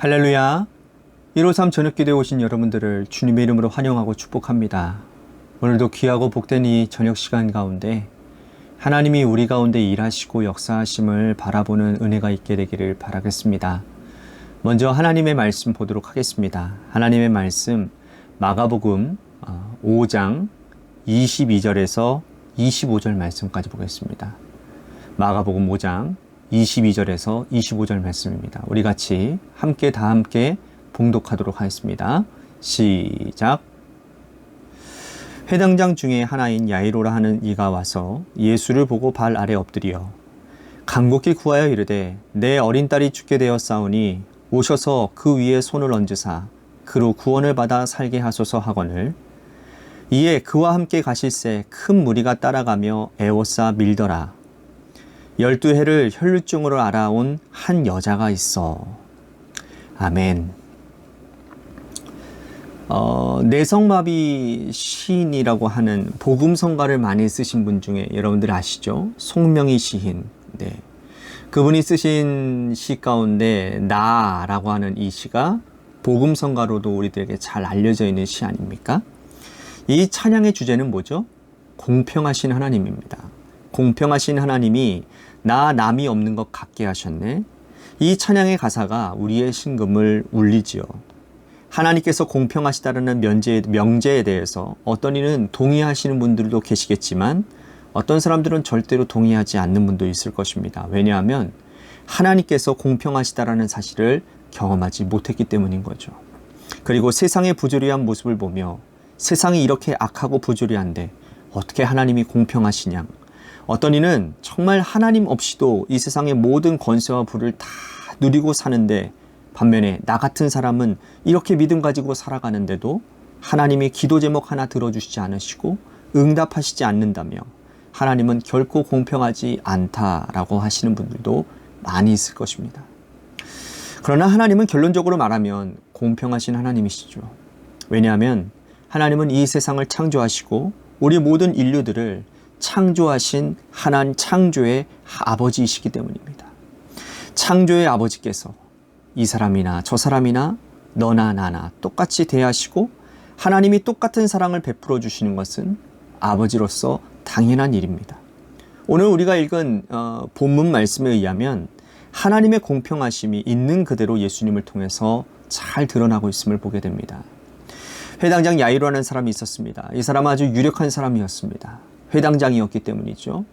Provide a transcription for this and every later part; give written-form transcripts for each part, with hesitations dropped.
할렐루야. 153 저녁기도에 오신 여러분들을 주님의 이름으로 환영하고 축복합니다. 오늘도 귀하고 복된 이 저녁 시간 가운데 하나님이 우리 가운데 일하시고 역사하심을 바라보는 은혜가 있게 되기를 바라겠습니다. 먼저 하나님의 말씀 보도록 하겠습니다. 하나님의 말씀 마가복음 5장 22절에서 25절 말씀까지 보겠습니다. 마가복음 5장 22절에서 25절 말씀입니다. 우리 같이 함께 봉독하도록 하겠습니다. 시작. 회당장 중에 하나인 야이로라 하는 이가 와서 예수를 보고 발 아래 엎드려 간곡히 구하여 이르되 내 어린 딸이 죽게 되었사오니 오셔서 그 위에 손을 얹으사 그로 구원을 받아 살게 하소서 하거늘 이에 그와 함께 가실새 큰 무리가 따라가며 애워싸 밀더라. 12해를 혈루증으로 알아온 한 여자가 있어. 아멘. 내성마비 시인이라고 하는 복음성가를 많이 쓰신 분 중에 여러분들 아시죠? 송명희 시인. 네. 그분이 쓰신 시 가운데 나라고 하는 이 시가 복음성가로도 우리들에게 잘 알려져 있는 시 아닙니까? 이 찬양의 주제는 뭐죠? 공평하신 하나님입니다. 공평하신 하나님이 나 남이 없는 것 같게 하셨네. 이 찬양의 가사가 우리의 심금을 울리지요. 하나님께서 공평하시다라는 명제에 대해서 어떤 이는 동의하시는 분들도 계시겠지만 어떤 사람들은 절대로 동의하지 않는 분도 있을 것입니다. 왜냐하면 하나님께서 공평하시다라는 사실을 경험하지 못했기 때문인 거죠. 그리고 세상의 부조리한 모습을 보며 세상이 이렇게 악하고 부조리한데 어떻게 하나님이 공평하시냐. 어떤 이는 정말 하나님 없이도 이 세상의 모든 권세와 부를 다 누리고 사는데 반면에 나 같은 사람은 이렇게 믿음 가지고 살아가는데도 하나님이 기도 제목 하나 들어주시지 않으시고 응답하시지 않는다며 하나님은 결코 공평하지 않다라고 하시는 분들도 많이 있을 것입니다. 그러나 하나님은 결론적으로 말하면 공평하신 하나님이시죠. 왜냐하면 하나님은 이 세상을 창조하시고 우리 모든 인류들을 창조하신 하나님 창조의 아버지이시기 때문입니다. 창조의 아버지께서 이 사람이나 저 사람이나 너나 나나 똑같이 대하시고 하나님이 똑같은 사랑을 베풀어 주시는 것은 아버지로서 당연한 일입니다. 오늘 우리가 읽은 본문 말씀에 의하면 하나님의 공평하심이 있는 그대로 예수님을 통해서 잘 드러나고 있음을 보게 됩니다. 회당장 야이로라는 사람이 있었습니다. 이 사람은 아주 유력한 사람이었습니다. 회당장이었기 때문이죠.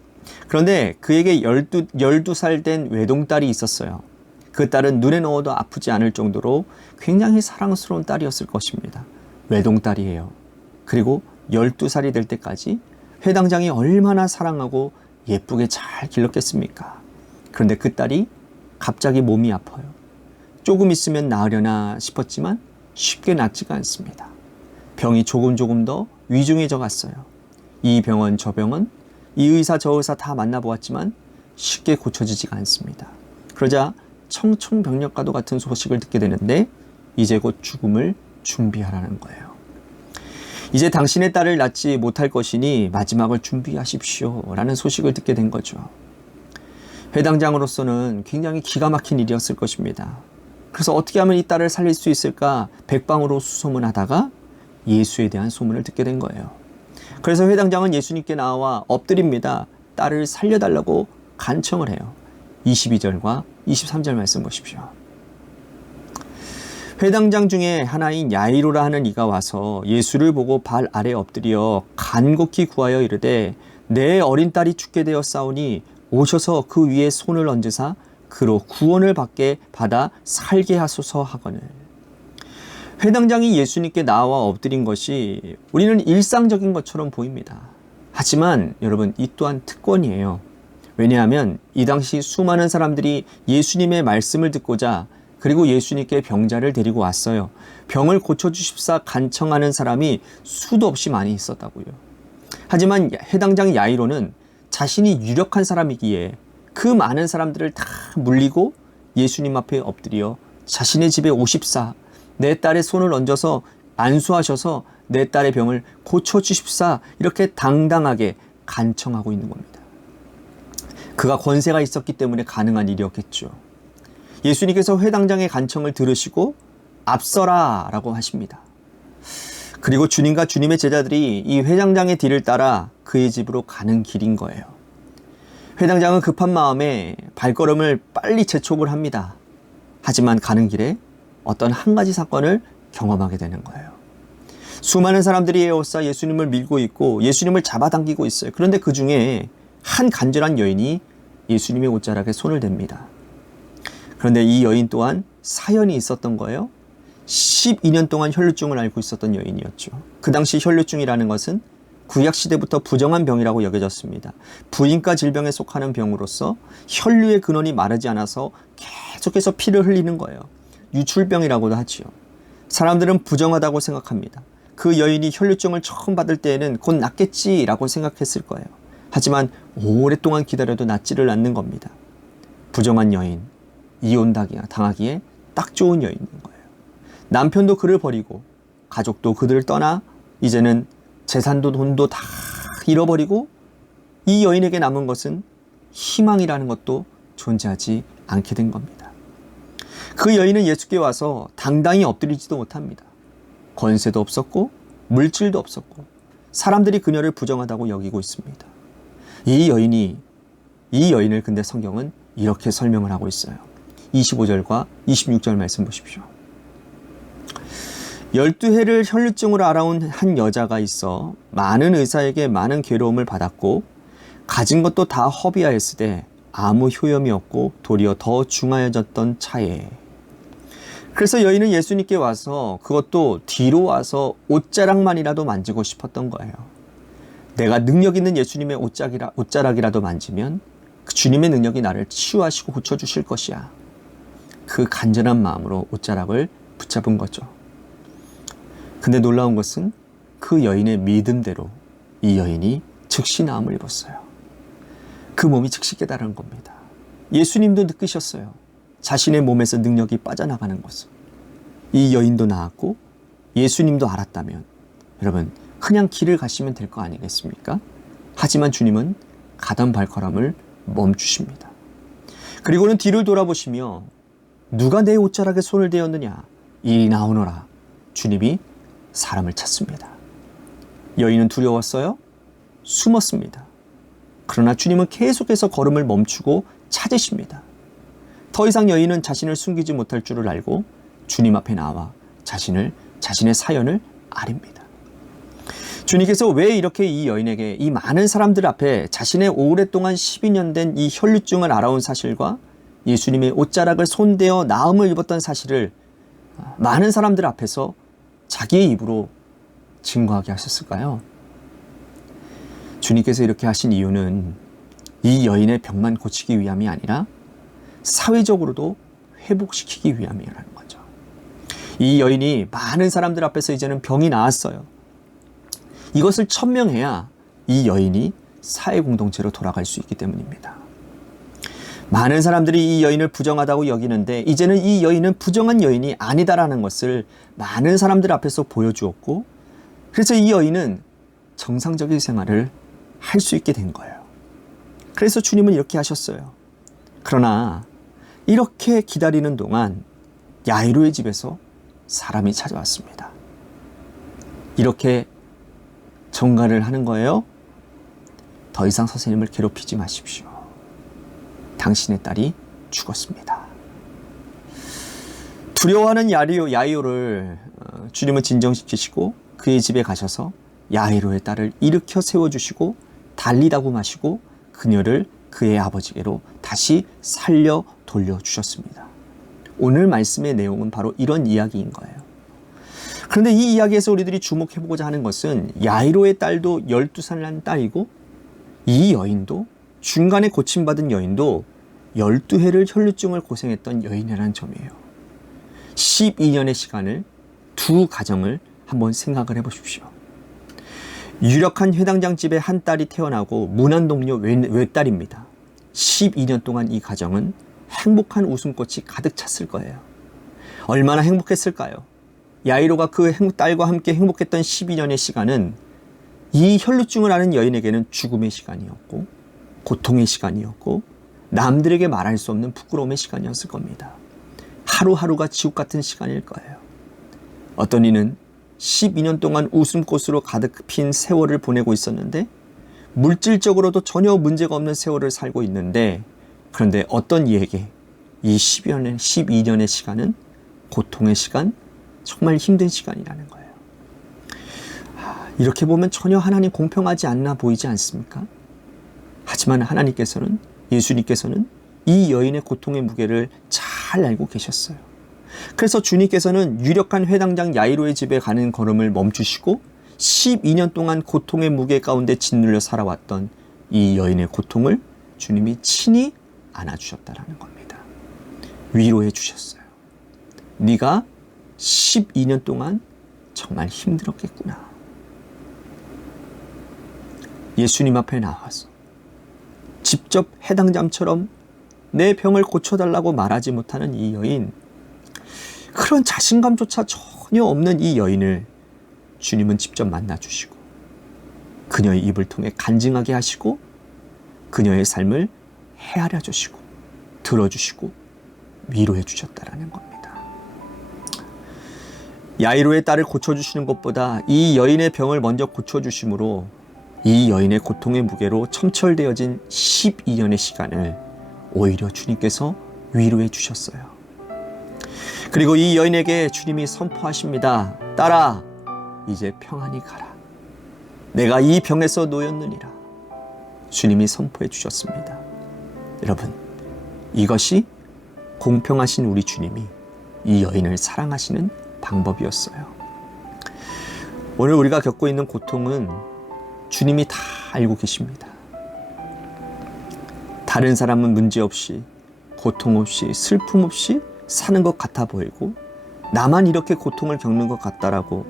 그런데 그에게 12살 된 외동딸이 있었어요. 그 딸은 눈에 넣어도 아프지 않을 정도로 굉장히 사랑스러운 딸이었을 것입니다. 외동딸이에요. 그리고 12살이 될 때까지 회당장이 얼마나 사랑하고 예쁘게 잘 길렀겠습니까? 그런데 그 딸이 갑자기 몸이 아파요. 조금 있으면 나으려나 싶었지만 쉽게 낫지가 않습니다. 병이 조금 더 위중해져 갔어요. 이 병원 저 병원, 이 의사 저 의사 다 만나보았지만 쉽게 고쳐지지가 않습니다. 그러자 청청병력과도 같은 소식을 듣게 되는데 이제 곧 죽음을 준비하라는 거예요. 이제 당신의 딸을 낳지 못할 것이니 마지막을 준비하십시오 라는 소식을 듣게 된 거죠. 회당장으로서는 굉장히 기가 막힌 일이었을 것입니다. 그래서 어떻게 하면 이 딸을 살릴 수 있을까 백방으로 수소문하다가 예수에 대한 소문을 듣게 된 거예요. 그래서 회당장은 예수님께 나와 엎드립니다. 딸을 살려달라고 간청을 해요. 22절과 23절 말씀 보십시오. 회당장 중에 하나인 야이로라 하는 이가 와서 예수를 보고 발 아래 엎드려 간곡히 구하여 이르되 내 어린 딸이 죽게 되었사오니 오셔서 그 위에 손을 얹으사 그로 구원을 받아 살게 하소서 하거늘. 회당장이 예수님께 나와 엎드린 것이 우리는 일상적인 것처럼 보입니다. 하지만 여러분 이 또한 특권이에요. 왜냐하면 이 당시 수많은 사람들이 예수님의 말씀을 듣고자 그리고 예수님께 병자를 데리고 왔어요. 병을 고쳐주십사 간청하는 사람이 수도 없이 많이 있었다고요. 하지만 회당장 야이로는 자신이 유력한 사람이기에 그 많은 사람들을 다 물리고 예수님 앞에 엎드려 자신의 집에 오십사 내 딸의 손을 얹어서 안수하셔서 내 딸의 병을 고쳐주십사 이렇게 당당하게 간청하고 있는 겁니다. 그가 권세가 있었기 때문에 가능한 일이었겠죠. 예수님께서 회당장의 간청을 들으시고 앞서라 라고 하십니다. 그리고 주님과 주님의 제자들이 이 회당장의 뒤를 따라 그의 집으로 가는 길인 거예요. 회당장은 급한 마음에 발걸음을 빨리 재촉을 합니다. 하지만 가는 길에 어떤 한 가지 사건을 경험하게 되는 거예요. 수많은 사람들이 에워싸 예수님을 밀고 있고 예수님을 잡아당기고 있어요. 그런데 그 중에 한 간절한 여인이 예수님의 옷자락에 손을 댑니다. 그런데 이 여인 또한 사연이 있었던 거예요. 12년 동안 혈루증을 앓고 있었던 여인이었죠. 그 당시 혈루증이라는 것은 구약시대부터 부정한 병이라고 여겨졌습니다. 부인과 질병에 속하는 병으로서 혈류의 근원이 마르지 않아서 계속해서 피를 흘리는 거예요. 유출병이라고도 하지요. 사람들은 부정하다고 생각합니다. 그 여인이 혈루증을 처음 받을 때에는 곧 낫겠지라고 생각했을 거예요. 하지만 오랫동안 기다려도 낫지를 않는 겁니다. 부정한 여인, 이혼당하기에 딱 좋은 여인인 거예요. 남편도 그를 버리고 가족도 그들을 떠나 이제는 재산도 돈도 다 잃어버리고 이 여인에게 남은 것은 희망이라는 것도 존재하지 않게 된 겁니다. 그 여인은 예수께 와서 당당히 엎드리지도 못합니다. 권세도 없었고 물질도 없었고 사람들이 그녀를 부정하다고 여기고 있습니다. 이 여인을 근데 성경은 이렇게 설명을 하고 있어요. 25절과 26절 말씀 보십시오. 12해를 혈루증으로 앓아온 한 여자가 있어 많은 의사에게 많은 괴로움을 받았고 가진 것도 다 허비하였으되 아무 효염이 없고 도리어 더 중하여졌던 차에 그래서 여인은 예수님께 와서 그것도 뒤로 와서 옷자락만이라도 만지고 싶었던 거예요. 내가 능력 있는 예수님의 옷자락이라도 만지면 그 주님의 능력이 나를 치유하시고 고쳐주실 것이야. 그 간절한 마음으로 옷자락을 붙잡은 거죠. 근데 놀라운 것은 그 여인의 믿음대로 이 여인이 즉시 나음을 입었어요. 그 몸이 즉시 깨달은 겁니다. 예수님도 느끼셨어요. 자신의 몸에서 능력이 빠져나가는 것을. 이 여인도 나았고 예수님도 알았다면 여러분 그냥 길을 가시면 될 거 아니겠습니까? 하지만 주님은 가던 발걸음을 멈추십니다. 그리고는 뒤를 돌아보시며 누가 내 옷자락에 손을 대었느냐 이리 나오너라. 주님이 사람을 찾습니다. 여인은 두려웠어요? 숨었습니다. 그러나 주님은 계속해서 걸음을 멈추고 찾으십니다. 더 이상 여인은 자신을 숨기지 못할 줄을 알고 주님 앞에 나와 자신의 사연을 아립니다. 주님께서 왜 이렇게 이 여인에게 이 많은 사람들 앞에 자신의 오랫동안 12년 된 이 혈루증을 앓아온 사실과 예수님의 옷자락을 손대어 나음을 입었던 사실을 많은 사람들 앞에서 자기의 입으로 증거하게 하셨을까요? 주님께서 이렇게 하신 이유는 이 여인의 병만 고치기 위함이 아니라 사회적으로도 회복시키기 위함이라는 거죠. 이 여인이 많은 사람들 앞에서 이제는 병이 나았어요. 이것을 천명해야 이 여인이 사회공동체로 돌아갈 수 있기 때문입니다. 많은 사람들이 이 여인을 부정하다고 여기는데 이제는 이 여인은 부정한 여인이 아니다라는 것을 많은 사람들 앞에서 보여주었고 그래서 이 여인은 정상적인 생활을 할 수 있게 된 거예요. 그래서 주님은 이렇게 하셨어요. 그러나 이렇게 기다리는 동안 야이로의 집에서 사람이 찾아왔습니다. 이렇게 전가를 하는 거예요. 더 이상 선생님을 괴롭히지 마십시오. 당신의 딸이 죽었습니다. 두려워하는 야이로를 주님은 진정시키시고 그의 집에 가셔서 야이로의 딸을 일으켜 세워주시고 달리다고 마시고 그녀를 그의 아버지께로 다시 살려 돌려주셨습니다. 오늘 말씀의 내용은 바로 이런 이야기인 거예요. 그런데 이 이야기에서 우리들이 주목해보고자 하는 것은 야이로의 딸도 12살 난 딸이고 이 여인도 중간에 고침받은 여인도 12해를 혈루증을 고생했던 여인이라는 점이에요. 12년의 시간을 두 가정을 한번 생각을 해보십시오. 유력한 회당장 집에 한 딸이 태어나고 문안동료 외딸입니다. 12년 동안 이 가정은 행복한 웃음꽃이 가득 찼을 거예요. 얼마나 행복했을까요? 야이로가 그 딸과 함께 행복했던 12년의 시간은 이 혈루증을 앓은 여인에게는 죽음의 시간이었고 고통의 시간이었고 남들에게 말할 수 없는 부끄러움의 시간이었을 겁니다. 하루하루가 지옥 같은 시간일 거예요. 어떤 이는 12년 동안 웃음꽃으로 가득 핀 세월을 보내고 있었는데 물질적으로도 전혀 문제가 없는 세월을 살고 있는데, 그런데 어떤 이에게 이 12년의 시간은 고통의 시간, 정말 힘든 시간이라는 거예요. 이렇게 보면 전혀 하나님 공평하지 않나 보이지 않습니까? 하지만 하나님께서는, 예수님께서는 이 여인의 고통의 무게를 잘 알고 계셨어요. 그래서 주님께서는 유력한 회당장 야이로의 집에 가는 걸음을 멈추시고 12년 동안 고통의 무게 가운데 짓눌려 살아왔던 이 여인의 고통을 주님이 친히 안아주셨다라는 겁니다. 위로해 주셨어요. 네가 12년 동안 정말 힘들었겠구나. 예수님 앞에 나와서 직접 해당장처럼 내 병을 고쳐달라고 말하지 못하는 이 여인, 그런 자신감조차 전혀 없는 이 여인을 주님은 직접 만나주시고 그녀의 입을 통해 간증하게 하시고 그녀의 삶을 헤아려 주시고 들어주시고 위로해 주셨다라는 겁니다. 야이로의 딸을 고쳐주시는 것보다 이 여인의 병을 먼저 고쳐주심으로 이 여인의 고통의 무게로 첨철되어진 12년의 시간을 오히려 주님께서 위로해 주셨어요. 그리고 이 여인에게 주님이 선포하십니다. 딸아, 이제 평안히 가라. 내가 이 병에서 놓였느니라. 주님이 선포해 주셨습니다. 여러분, 이것이 공평하신 우리 주님이 이 여인을 사랑하시는 방법이었어요. 오늘 우리가 겪고 있는 고통은 주님이 다 알고 계십니다. 다른 사람은 문제없이, 고통 없이, 슬픔 없이 사는 것 같아 보이고 나만 이렇게 고통을 겪는 것 같다라고,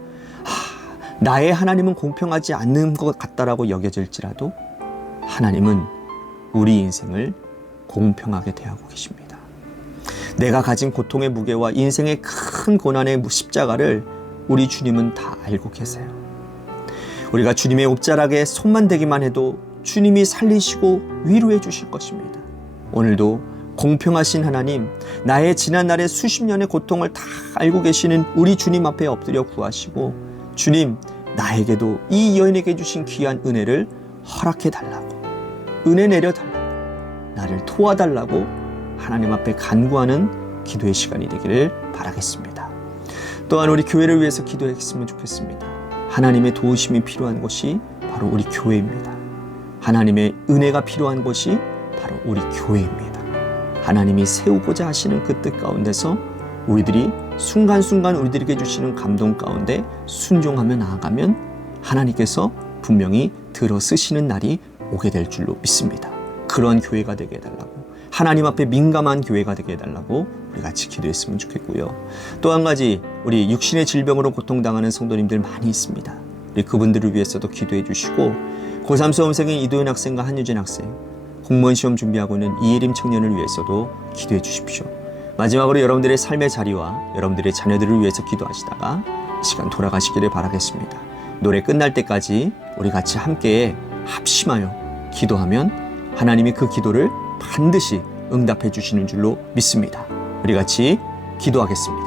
나의 하나님은 공평하지 않는 것 같다라고 여겨질지라도 하나님은 우리 인생을 공평하게 대하고 계십니다. 내가 가진 고통의 무게와 인생의 큰 고난의 십자가를 우리 주님은 다 알고 계세요. 우리가 주님의 옷자락에 손만 대기만 해도 주님이 살리시고 위로해 주실 것입니다. 오늘도 공평하신 하나님, 나의 지난날의 수십 년의 고통을 다 알고 계시는 우리 주님 앞에 엎드려 구하시고, 주님, 나에게도 이 여인에게 주신 귀한 은혜를 허락해 달라고, 은혜 내려 달라고, 나를 도와달라고 하나님 앞에 간구하는 기도의 시간이 되기를 바라겠습니다. 또한 우리 교회를 위해서 기도했으면 좋겠습니다. 하나님의 도우심이 필요한 곳이 바로 우리 교회입니다. 하나님의 은혜가 필요한 곳이 바로 우리 교회입니다. 하나님이 세우고자 하시는 그 뜻 가운데서 우리들이 순간순간 우리들에게 주시는 감동 가운데 순종하며 나아가면 하나님께서 분명히 들어쓰시는 날이 오게 될 줄로 믿습니다. 그런 교회가 되게 해달라고, 하나님 앞에 민감한 교회가 되게 해달라고 우리 같이 기도했으면 좋겠고요. 또 한 가지, 우리 육신의 질병으로 고통당하는 성도님들 많이 있습니다. 우리 그분들을 위해서도 기도해 주시고, 고3 수험생인 이도현 학생과 한유진 학생, 공무원 시험 준비하고 있는 이예림 청년을 위해서도 기도해 주십시오. 마지막으로 여러분들의 삶의 자리와 여러분들의 자녀들을 위해서 기도하시다가 이 시간 돌아가시기를 바라겠습니다. 노래 끝날 때까지 우리 같이 함께 합심하여 기도하면 하나님이 그 기도를 반드시 응답해 주시는 줄로 믿습니다. 우리 같이 기도하겠습니다.